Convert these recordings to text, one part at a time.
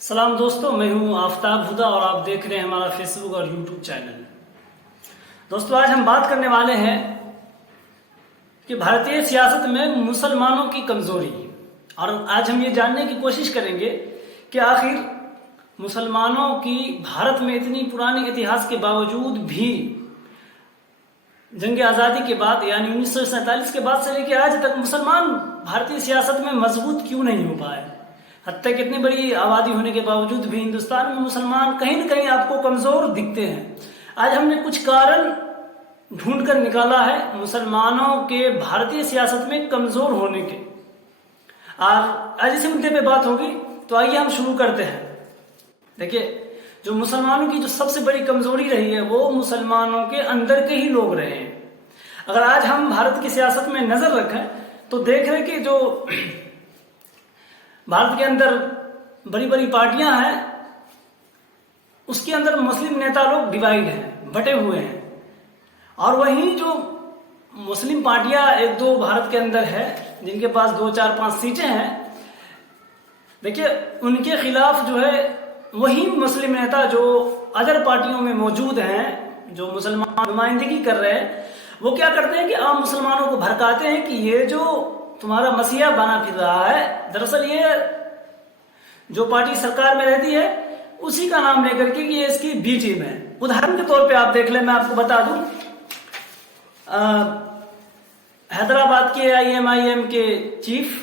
सलाम दोस्तों, मैं हूं आफ्ताब हुदा और आप देख रहे हैं हमारा फेसबुक और यूट्यूब चैनल। दोस्तों, आज हम बात करने वाले हैं कि भारतीय सियासत में मुसलमानों की कमजोरी, और आज हम ये जानने की कोशिश करेंगे कि आखिर मुसलमानों की भारत में इतनी पुराने इतिहास के बावजूद भी जंग आज़ादी के बाद यानी 1947 के बाद से लेकर आज तक मुसलमान भारतीय सियासत में मजबूत क्यों नहीं हो पाए। हत्या कितनी बड़ी आबादी होने के बावजूद भी हिंदुस्तान में मुसलमान कहीं न कहीं आपको कमजोर दिखते हैं। आज हमने कुछ कारण ढूंढ कर निकाला है मुसलमानों के भारतीय सियासत में कमजोर होने के। आज इसी मुद्दे पे बात होगी, तो आइए हम शुरू करते हैं। देखिए, जो मुसलमानों की जो सबसे बड़ी कमजोरी रही है वो मुसलमानों के अंदर के ही लोग रहे हैं। अगर आज हम भारत की सियासत में नजर रखें तो देख रहे कि जो भारत के अंदर बड़ी बड़ी पार्टियां हैं उसके अंदर मुस्लिम नेता लोग डिवाइड हैं, बटे हुए हैं। और वहीं जो मुस्लिम पार्टियां एक दो भारत के अंदर है जिनके पास 2, 4, 5 सीटें हैं, देखिए उनके खिलाफ जो है वही मुस्लिम नेता जो अदर पार्टियों में मौजूद हैं, जो मुसलमान नुमाइंदगी कर रहे हैं, वो क्या करते हैं कि आम मुसलमानों को भड़काते हैं कि ये जो तुम्हारा मसीहा बना फिर रहा है, दरअसल ये जो पार्टी सरकार में रहती है उसी का नाम लेकर के कि ये इसकी बी टीम है। उदाहरण के तौर पे आप देख ले, मैं आपको बता दूं, हैदराबाद के IMIM के चीफ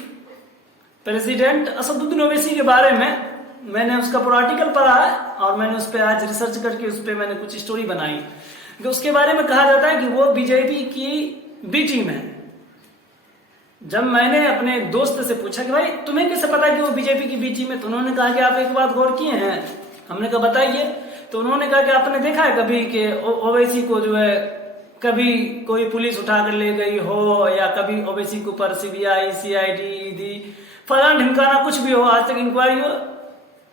प्रेसिडेंट असदुद्दीन ओवैसी के बारे में मैंने उसका पूरा आर्टिकल पढ़ा है और मैंने उस पर आज रिसर्च करके उस पर मैंने कुछ स्टोरी बनाई। कि उसके बारे में कहा जाता है कि वो बीजेपी की बी टीम है। जब मैंने अपने दोस्त से पूछा कि भाई तुम्हें कैसे पता कि वो बीजेपी की बी टीम है, तो उन्होंने कहा कि आप एक बात गौर किए हैं। हमने कहा बताइए। तो उन्होंने कहा कि आपने देखा है कभी कि ओवैसी को जो है कभी कोई पुलिस उठा कर ले गई हो, या कभी ओवैसी के ऊपर CBI, CID, ED फलाना ढिमकाना कुछ भी हो, आज तक इंक्वायरी हो?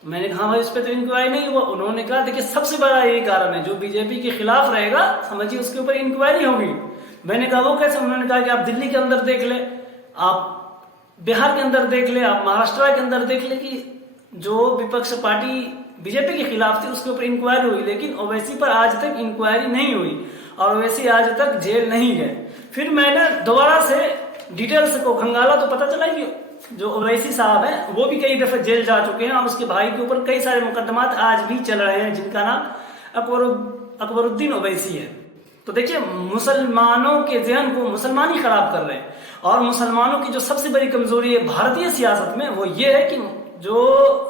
मैंने कहा भाई इस पर तो इंक्वायरी नहीं हुआ। उन्होंने कहा देखिए सबसे बड़ा यही कारण है, जो बीजेपी के खिलाफ रहेगा समझिए उसके ऊपर इंक्वायरी होगी। मैंने कहा वो कैसे? उन्होंने कहा कि आप दिल्ली के अंदर देख ले, आप बिहार के अंदर देख ले, आप महाराष्ट्र के अंदर देख ले कि जो विपक्ष पार्टी बीजेपी के खिलाफ थी उसके ऊपर इंक्वायरी हुई, लेकिन ओवैसी पर आज तक इंक्वायरी नहीं हुई और ओवैसी आज तक जेल नहीं गए। फिर मैंने दोबारा से डिटेल्स को खंगाला तो पता चला कि जो ओवैसी साहब हैं वो भी कई दफे जेल जा चुके हैं और उसके भाई के ऊपर कई सारे मुकदमात आज भी चल रहे हैं जिनका नाम अकबरुद्दीन ओवैसी है। तो देखिए मुसलमानों के जहन को मुसलमान ही खराब कर रहे हैं। और मुसलमानों की जो सबसे बड़ी कमजोरी है भारतीय सियासत में वो ये है कि जो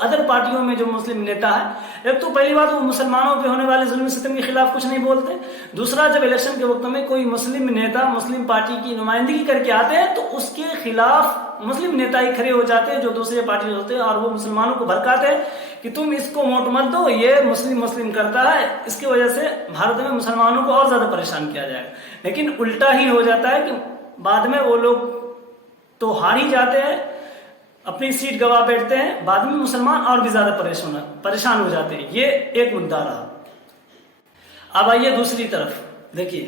अदर पार्टियों में जो मुस्लिम नेता है, एक तो पहली बात वो मुसलमानों पे होने वाले जुल्म सितम के खिलाफ कुछ नहीं बोलते। दूसरा, जब इलेक्शन के वक्त में कोई मुस्लिम नेता मुस्लिम पार्टी की नुमाइंदगी करके आते हैं तो उसके खिलाफ मुस्लिम नेता ही खड़े हो जाते हैं जो दूसरे पार्टी होते हैं, और वो मुसलमानों को भड़काते हैं कि तुम इसको वोट मत दो, ये मुस्लिम करता है, इसकी वजह से भारत में मुसलमानों को और ज्यादा परेशान किया जाएगा। लेकिन उल्टा ही हो जाता है कि बाद में वो लोग तो हार ही जाते हैं, अपनी सीट गवा बैठते हैं, बाद में मुसलमान और भी ज्यादा परेशान हो जाते हैं। ये एक मुद्दा रहा। अब आइए दूसरी तरफ देखिए,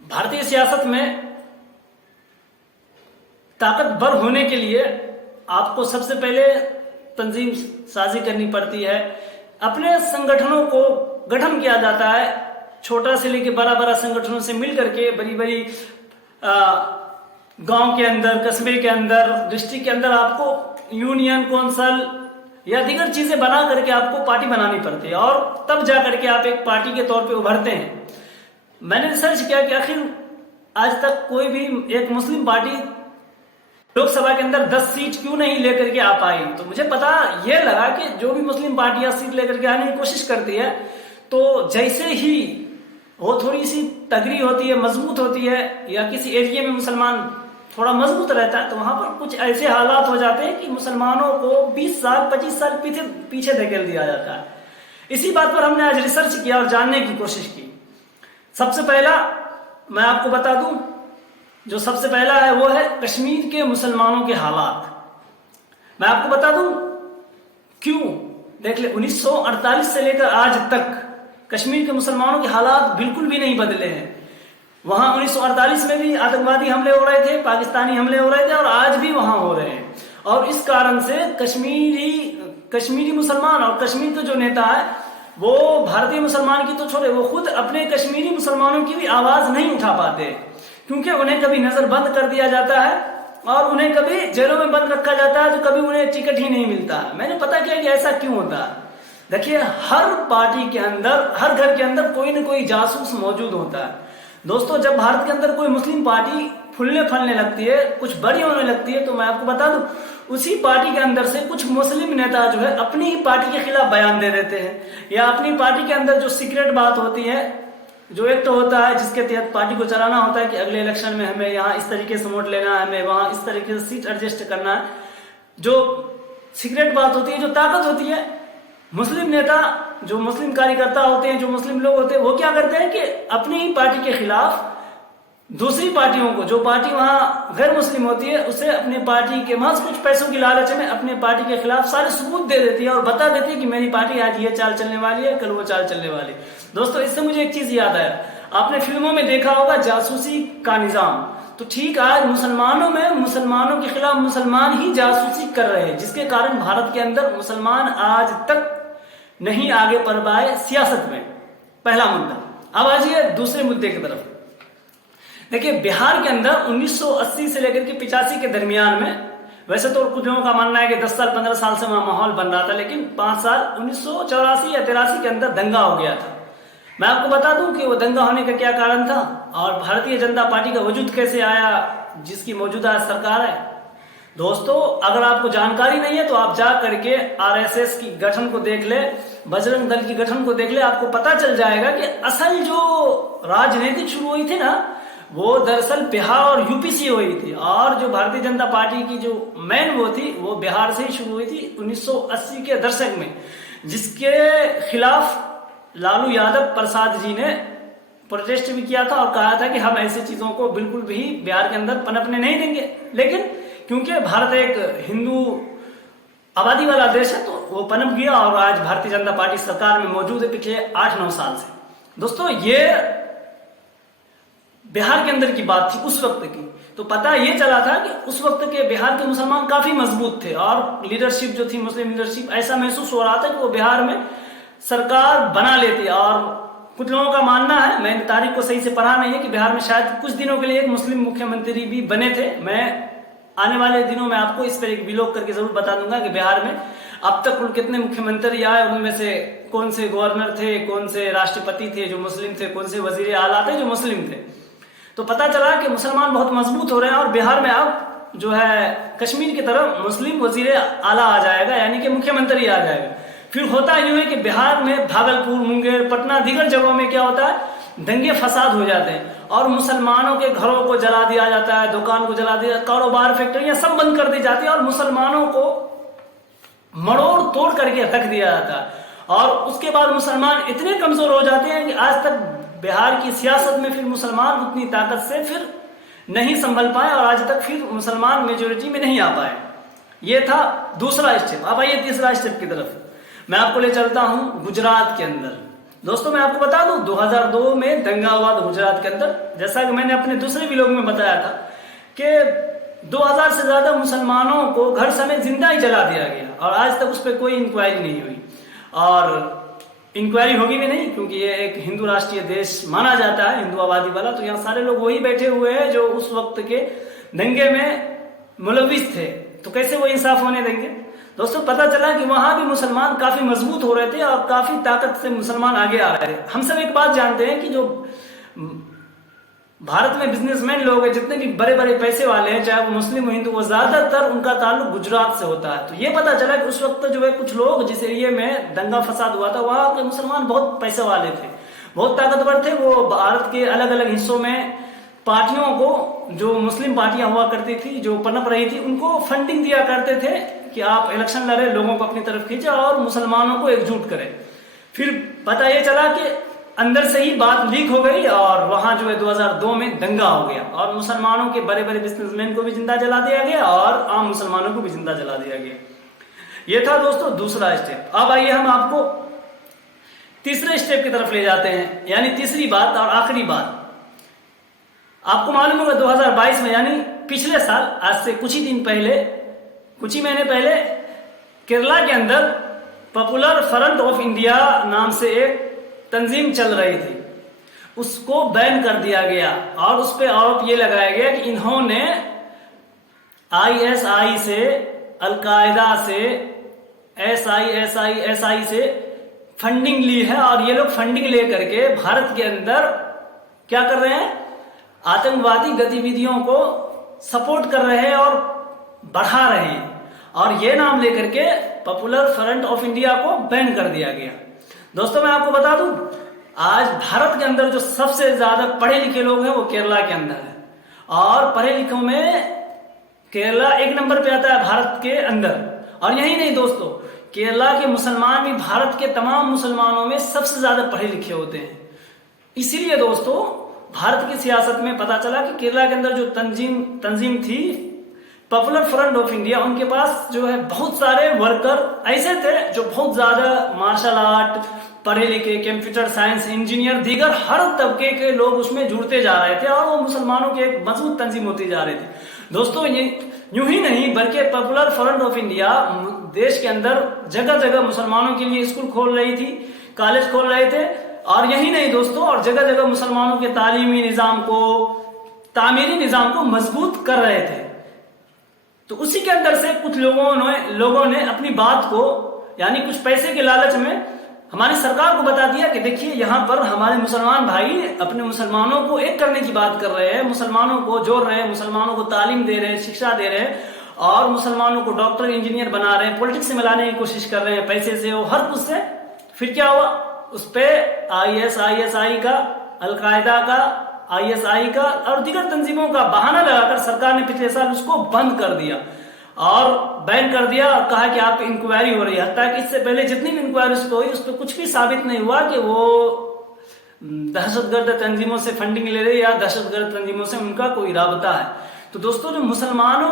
भारतीय सियासत में ताकतवर होने के लिए आपको सबसे पहले तंजीम साजी करनी पड़ती है। अपने संगठनों को गठन किया जाता है, छोटा से लेकर बड़ा बड़ा संगठनों से मिल करके बड़ी बड़ी गांव के अंदर, कस्बे के अंदर, डिस्ट्रिक्ट के अंदर आपको यूनियन, कौंसल या दीगर चीजें बना करके आपको पार्टी बनानी पड़ती है और तब जा करके आप एक पार्टी के तौर पे उभरते हैं। मैंने रिसर्च किया कि आखिर आज तक कोई भी एक मुस्लिम पार्टी लोकसभा के अंदर 10 सीट क्यों नहीं लेकर के आ पाई। तो मुझे पता यह लगा कि जो भी मुस्लिम पार्टियां सीट लेकर के आने की कोशिश करती है तो जैसे ही वो थोड़ी सी तगड़ी होती है, मजबूत होती है, या किसी एरिया में मुसलमान थोड़ा मजबूत रहता है तो वहां पर कुछ ऐसे हालात हो जाते हैं कि मुसलमानों को 20 साल 25 साल पीछे धकेल दिया जाता है। इसी बात पर हमने आज रिसर्च किया और जानने की कोशिश की। सबसे पहला मैं आपको बता दूं, जो सबसे पहला है वो है कश्मीर के मुसलमानों के हालात। मैं आपको बता दूं क्यों। देख ले, 1948 से लेकर आज तक कश्मीर के मुसलमानों के हालात बिल्कुल भी नहीं बदले हैं। वहां 1948 में भी आतंकवादी हमले हो रहे थे, पाकिस्तानी हमले हो रहे थे और आज भी वहां हो रहे हैं। और इस कारण से कश्मीरी मुसलमान और कश्मीर का जो नेता है वो भारतीय मुसलमान की तो छोड़े, वो खुद अपने कश्मीरी मुसलमानों की भी आवाज नहीं उठा पाते, क्योंकि उन्हें कभी नजर बंद कर दिया जाता है और उन्हें कभी जेलों में बंद रखा जाता है, तो कभी उन्हें टिकट ही नहीं मिलता। मैंने पता किया कि ऐसा क्यों होता है। देखिए, हर पार्टी के अंदर, हर घर के अंदर कोई ना कोई जासूस मौजूद होता है। दोस्तों, जब भारत के अंदर कोई मुस्लिम पार्टी फूलने फलने लगती है, कुछ बड़ी होने लगती है, तो मैं आपको बता दूं, उसी पार्टी के अंदर से कुछ मुस्लिम नेता जो है अपनी ही पार्टी के खिलाफ बयान दे देते हैं, या अपनी पार्टी के अंदर जो सीक्रेट बात होती है, जो एक तो होता है जिसके तहत पार्टी को चलाना होता है कि अगले इलेक्शन में हमें यहाँ इस तरीके से वोट लेना है, हमें वहां इस तरीके से सीट एडजस्ट करना है, जो सीक्रेट बात होती है, जो ताकत होती है, मुस्लिम नेता, जो मुस्लिम कार्यकर्ता होते हैं, जो मुस्लिम लोग होते हैं, वो क्या करते हैं कि अपनी ही पार्टी के खिलाफ दूसरी पार्टियों को, जो पार्टी वहां गैर मुस्लिम होती है, उसे अपनी पार्टी के महज कुछ पैसों की लालच में अपने पार्टी के खिलाफ सारे सबूत दे देती है और बता देती है कि मेरी पार्टी आज ये चाल चलने वाली है, कल वो चाल चलने वाली है। दोस्तों, इससे मुझे एक चीज याद आया, आपने फिल्मों में देखा होगा जासूसी का निजाम, तो ठीक आज मुसलमानों में मुसलमानों के खिलाफ मुसलमान ही जासूसी कर रहे हैं, जिसके कारण भारत के अंदर मुसलमान आज तक नहीं आगे बढ़ पाए सियासत में। पहला मुद्दा। अब आइए दूसरे मुद्दे की तरफ। देखिए, बिहार के अंदर 1980 से लेकर के 85 के दरमियान में, वैसे तो कुछ लोगों का मानना है कि 10 साल 15 साल से वहां माहौल बन रहा था, लेकिन 5 साल 1984 या 83 के अंदर दंगा हो गया था। मैं आपको बता दूं कि वो दंगा होने का क्या कारण था और भारतीय जनता पार्टी का वजूद कैसे आया, जिसकी मौजूदा सरकार है। दोस्तों, अगर आपको जानकारी नहीं है तो आप जा करके आरएसएस की गठन को देख ले, बजरंग दल की गठन को देख ले, आपको पता चल जाएगा कि असल जो राजनीति शुरू हुई थी ना, वो दरअसल बिहार और यूपी से हुई थी, और जो भारतीय जनता पार्टी की जो मेन वो थी, वो बिहार से ही शुरू हुई थी 1980 के दशक में, जिसके खिलाफ लालू यादव प्रसाद जी ने प्रोटेस्ट भी किया था और कहा था कि हम ऐसी चीजों को बिल्कुल भी बिहार के अंदर पनपने नहीं देंगे। लेकिन क्योंकि भारत एक हिंदू आबादी वाला देश है, तो वो पनप गया और आज भारतीय जनता पार्टी सरकार में मौजूद है पिछले 8-9 साल से। दोस्तों, ये बिहार के अंदर की बात थी उस वक्त की। तो पता ये चला था कि उस वक्त के बिहार के मुसलमान काफी मजबूत थे और लीडरशिप जो थी, मुस्लिम लीडरशिप, ऐसा महसूस हो रहा था कि वो बिहार में सरकार बना लेती। और कुछ लोगों का मानना है, मैंने तारीख को सही से पढ़ा नहीं है, कि बिहार में शायद कुछ दिनों के लिए एक मुस्लिम मुख्यमंत्री भी बने थे। मैं आने वाले दिनों में आपको इस पर एक व्लॉग करके जरूर बता दूंगा कि बिहार में अब तक कुल कितने मुख्यमंत्री आए, उनमें से कौन से गवर्नर थे, कौन से राष्ट्रपति थे जो मुस्लिम थे, कौन से वजीर आला थे जो मुस्लिम थे। तो पता चला कि मुसलमान बहुत मजबूत हो रहे हैं और बिहार में अब जो है कश्मीर की तरफ मुस्लिम वजीर आला आ जाएगा, यानी कि मुख्यमंत्री आ जाएगा। फिर होता यूं है कि बिहार में भागलपुर, मुंगेर, पटना, दीगर जगहों में क्या होता है, दंगे फसाद हो जाते हैं और मुसलमानों के घरों को जला दिया जाता है, दुकान को जला दिया, कारोबार, फैक्ट्रियां सब बंद कर दी जाती है और मुसलमानों को मरोड़ तोड़ करके रख दिया जाता है। और उसके बाद मुसलमान इतने कमजोर हो जाते हैं कि आज तक बिहार की सियासत में फिर मुसलमान उतनी ताकत से फिर नहीं संभल पाए और आज तक फिर मुसलमान मेजोरिटी में नहीं आ पाए। ये था दूसरा स्टेप। अब आइए तीसरा स्टेप की तरफ। मैं आपको ले चलता हूं गुजरात के अंदर। दोस्तों, मैं आपको बता दूं 2002 में दंगा हुआ था गुजरात के अंदर। जैसा कि मैंने अपने दूसरे व्लॉग में बताया था कि 2000 से ज्यादा मुसलमानों को घर समेत जिंदा ही जला दिया गया और आज तक उस पर कोई इंक्वायरी नहीं हुई और इंक्वायरी होगी भी नहीं, क्योंकि ये एक हिंदू राष्ट्रीय देश माना जाता है, हिंदू आबादी वाला। तो यहाँ सारे लोग वही बैठे हुए हैं जो उस वक्त के दंगे में मुलविस थे, तो कैसे वो इंसाफ होने देंगे। दोस्तों, पता चला कि वहां भी मुसलमान काफी मजबूत हो रहे थे और काफी ताकत से मुसलमान आगे आ रहे थे। हम सब एक बात जानते हैं कि जो भारत में बिजनेसमैन लोग हैं, जितने भी बड़े बड़े पैसे वाले हैं, चाहे वो मुस्लिम हो हिंदू, वो ज्यादातर उनका ताल्लुक गुजरात से होता है। तो ये पता चला कि उस वक्त जो है कुछ लोग जिस एरिया में दंगा फसाद हुआ था, वहां के मुसलमान बहुत पैसे वाले थे, बहुत ताकतवर थे। वो भारत के अलग अलग हिस्सों में पार्टियों को, जो मुस्लिम पार्टियां हुआ करती थी, जो पनप रही थी, उनको फंडिंग दिया करते थे कि आप इलेक्शन लड़े, लोगों को अपनी तरफ खींचे और मुसलमानों को एकजुट करें। फिर पता ये चला कि अंदर से ही बात लीक हो गई और वहां जो है 2002 में दंगा हो गया और मुसलमानों के बड़े बड़े बिजनेसमैन को भी जिंदा जला दिया गया और आम मुसलमानों को भी जिंदा जला दिया गया। ये था दोस्तों दूसरा स्टेप। अब आइए हम आपको तीसरे स्टेप की तरफ ले जाते हैं, यानी तीसरी बात और आखिरी बात। आपको मालूम होगा 2022 में, यानी पिछले साल, आज से कुछ ही दिन पहले, कुछ ही महीने पहले केरला के अंदर पॉपुलर फ्रंट ऑफ इंडिया नाम से एक तंजीम चल रही थी, उसको बैन कर दिया गया और उस पर आरोप ये लगाया गया कि इन्होंने ISI से, अलकायदा से, SI से फंडिंग ली है और ये लोग फंडिंग ले करके भारत के अंदर क्या कर रहे हैं, आतंकवादी गतिविधियों को सपोर्ट कर रहे हैं और बढ़ा रहे हैं, और ये नाम लेकर के पॉपुलर फ्रंट ऑफ इंडिया को बैन कर दिया गया। दोस्तों मैं आपको बता दूं, आज भारत के अंदर जो सबसे ज्यादा पढ़े लिखे लोग हैं वो केरला के अंदर है, और पढ़े लिखों में केरला 1 नंबर पे आता है भारत के अंदर। और यही नहीं दोस्तों, केरला के मुसलमान भी भारत के तमाम मुसलमानों में सबसे ज्यादा पढ़े लिखे होते हैं। इसीलिए दोस्तों भारत की सियासत में पता चला कि केरला के अंदर जो तंजीम थी पॉपुलर फ्रंट ऑफ इंडिया, उनके पास जो है बहुत सारे वर्कर ऐसे थे जो बहुत ज्यादा मार्शल आर्ट, पढ़े लिखे, कंप्यूटर साइंस, इंजीनियर, दीगर हर तबके के लोग उसमें जुड़ते जा रहे थे और वो मुसलमानों की एक मजबूत तंजीम होती जा रही थी। दोस्तों ये यूं ही नहीं बल्कि पॉपुलर फ्रंट ऑफ इंडिया देश के अंदर जगह जगह मुसलमानों के लिए स्कूल खोल रही थी, कॉलेज खोल रहे थे, और यही नहीं दोस्तों, और जगह जगह मुसलमानों के तालीमी निजाम को, तामीरी निजाम को मजबूत कर रहे थे। तो उसी के अंदर से कुछ लोगों ने अपनी बात को, यानी कुछ पैसे के लालच में हमारी सरकार को बता दिया कि देखिए यहाँ पर हमारे मुसलमान भाई अपने मुसलमानों को एक करने की बात कर रहे हैं, मुसलमानों को जोड़ रहे हैं, मुसलमानों को तालीम दे रहे हैं, शिक्षा दे रहे हैं, और मुसलमानों को डॉक्टर इंजीनियर बना रहे हैं, पॉलिटिक्स से मिलाने की कोशिश कर रहे हैं, पैसे से, वो हर कुछ से। फिर क्या हुआ, उस पर ISI का, अलकायदा का, ISI का और दीगर तंजीमों का बहाना लगाकर सरकार ने पिछले साल उसको बंद कर दिया और बैन कर दिया और कहा कि आप इंक्वायरी हो रही है। ताकि इससे पहले जितनी भी इंक्वायरी उस पर हुई, उस पर कुछ भी साबित नहीं हुआ कि वो दहशतगर्द तंजीमों से फंडिंग ले रहे या दहशतगर्द तंजीमों से उनका कोई राबता है। तो दोस्तों जो मुसलमानों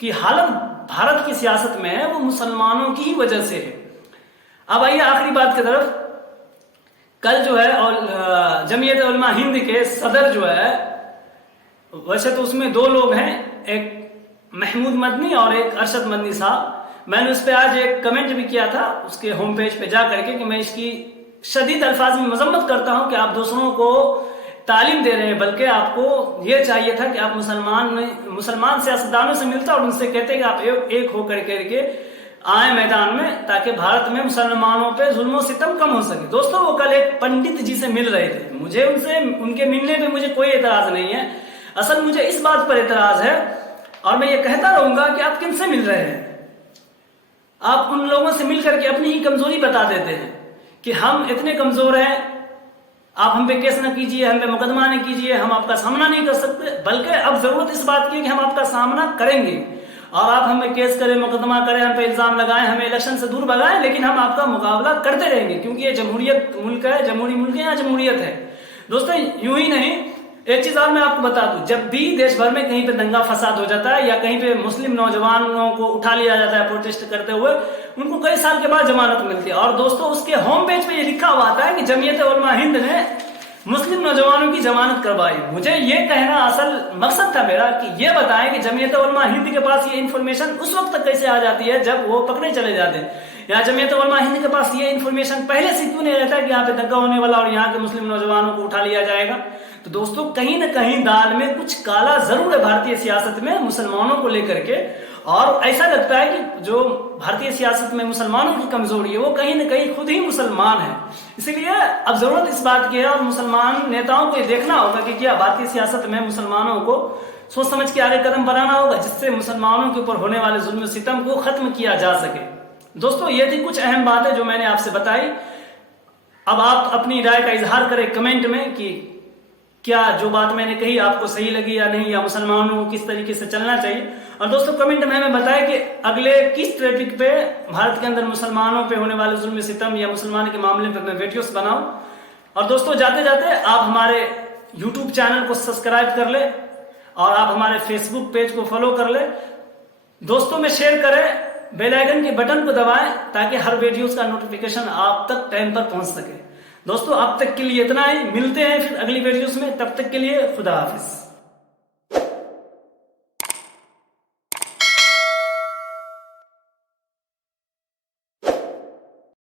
की हालत भारत की सियासत में है वो मुसलमानों की ही वजह से है। अब आइए आखिरी बात की तरफ। कल जो है और जमीयत उलमा हिंद के सदर जो है, वैसे तो उसमें 2 लोग हैं, एक महमूद मदनी और एक अरशद मदनी साहब। मैंने उस पर आज एक कमेंट भी किया था उसके होम पेज पे जा करके कि मैं इसकी शदीद अल्फाज में मजम्मत करता हूं कि आप दूसरों को तालीम दे रहे हैं, बल्कि आपको ये चाहिए था कि आप मुसलमान सियासतदानों से मिलते और उनसे कहते कि आप एक होकर करके आए मैदान में, ताकि भारत में मुसलमानों पे जुल्म और सितम कम हो सके। दोस्तों वो कल एक पंडित जी से मिल रहे थे, मुझे उनके मिलने पे मुझे कोई एतराज नहीं है। असल मुझे इस बात पर एतराज है, और मैं ये कहता रहूंगा कि आप किनसे मिल रहे हैं। आप उन लोगों से मिलकर के अपनी ही कमजोरी बता देते हैं कि हम इतने कमजोर हैं, आप हम पे केस न कीजिए, हम पे मुकदमा न कीजिए, हम आपका सामना नहीं कर सकते। बल्कि अब जरूरत इस बात की है कि हम आपका सामना करेंगे, और आप हमें केस करें, मुकदमा करें, हम पे इल्जाम लगाएं, हमें इलेक्शन से दूर भगाएं, लेकिन हम आपका मुकाबला करते रहेंगे, क्योंकि ये जमहूरियत मुल्क है, जमहूरी मुल्क है, या जमहूरियत है। दोस्तों यूं ही नहीं, एक चीज और मैं आपको बता दूं, जब भी देश भर में कहीं पे दंगा फसाद हो जाता है या कहीं पे मुस्लिम नौजवानों को उठा लिया जाता है प्रोटेस्ट करते हुए, उनको कई साल के बाद जमानत मिलती है। और दोस्तों उसके होम पेज पे ये लिखा हुआ आता है कि जमीयत उलमा हिंद ने मुस्लिम नौजवानों की जमानत करवाई। मुझे ये कहना असल मकसद था मेरा कि ये बताएं कि जमीयत उलमा हिंद के पास ये इन्फॉर्मेशन उस वक्त तक कैसे आ जाती है जब वो पकड़े चले जाते हैं, या जमीयत उलमा हिंद के पास ये इन्फॉर्मेशन पहले से क्यों नहीं रहता कि यहाँ पे दंगा होने वाला और यहाँ के मुस्लिम नौजवानों को उठा लिया जाएगा। तो दोस्तों कहीं ना कहीं दाल में कुछ काला जरूर है भारतीय सियासत में मुसलमानों को लेकर के, और ऐसा लगता है कि जो भारतीय सियासत में मुसलमानों की कमजोरी है वो कहीं ना कहीं खुद ही मुसलमान है। इसीलिए अब जरूरत इस बात की है और मुसलमान नेताओं को ये देखना होगा कि क्या भारतीय सियासत में मुसलमानों को सोच समझ के आगे कदम बढ़ाना होगा, जिससे मुसलमानों के ऊपर होने वाले जुल्म सितम को खत्म किया जा सके। दोस्तों ये थी कुछ अहम बातें जो मैंने आपसे बताई। अब आप अपनी राय का इजहार करें कमेंट में कि क्या जो बात मैंने कही आपको सही लगी या नहीं, या मुसलमानों को किस तरीके से चलना चाहिए। और दोस्तों कमेंट में हमें बताएं कि अगले किस टॉपिक पे भारत के अंदर मुसलमानों पे होने वाले जुल्म सितम या मुसलमान के मामले पे मैं वीडियोस बनाऊं। और दोस्तों जाते जाते आप हमारे यूट्यूब चैनल को सब्सक्राइब कर ले और आप हमारे फेसबुक पेज को फॉलो कर ले, दोस्तों में शेयर करें, बेल आइकन के बटन को दबाएं ताकि हर वीडियोस का नोटिफिकेशन आप तक टाइम पर पहुंच सके। दोस्तों अब तक के लिए इतना ही, मिलते हैं फिर अगली वीडियोस में, तब तक के लिए खुदा हाफिज।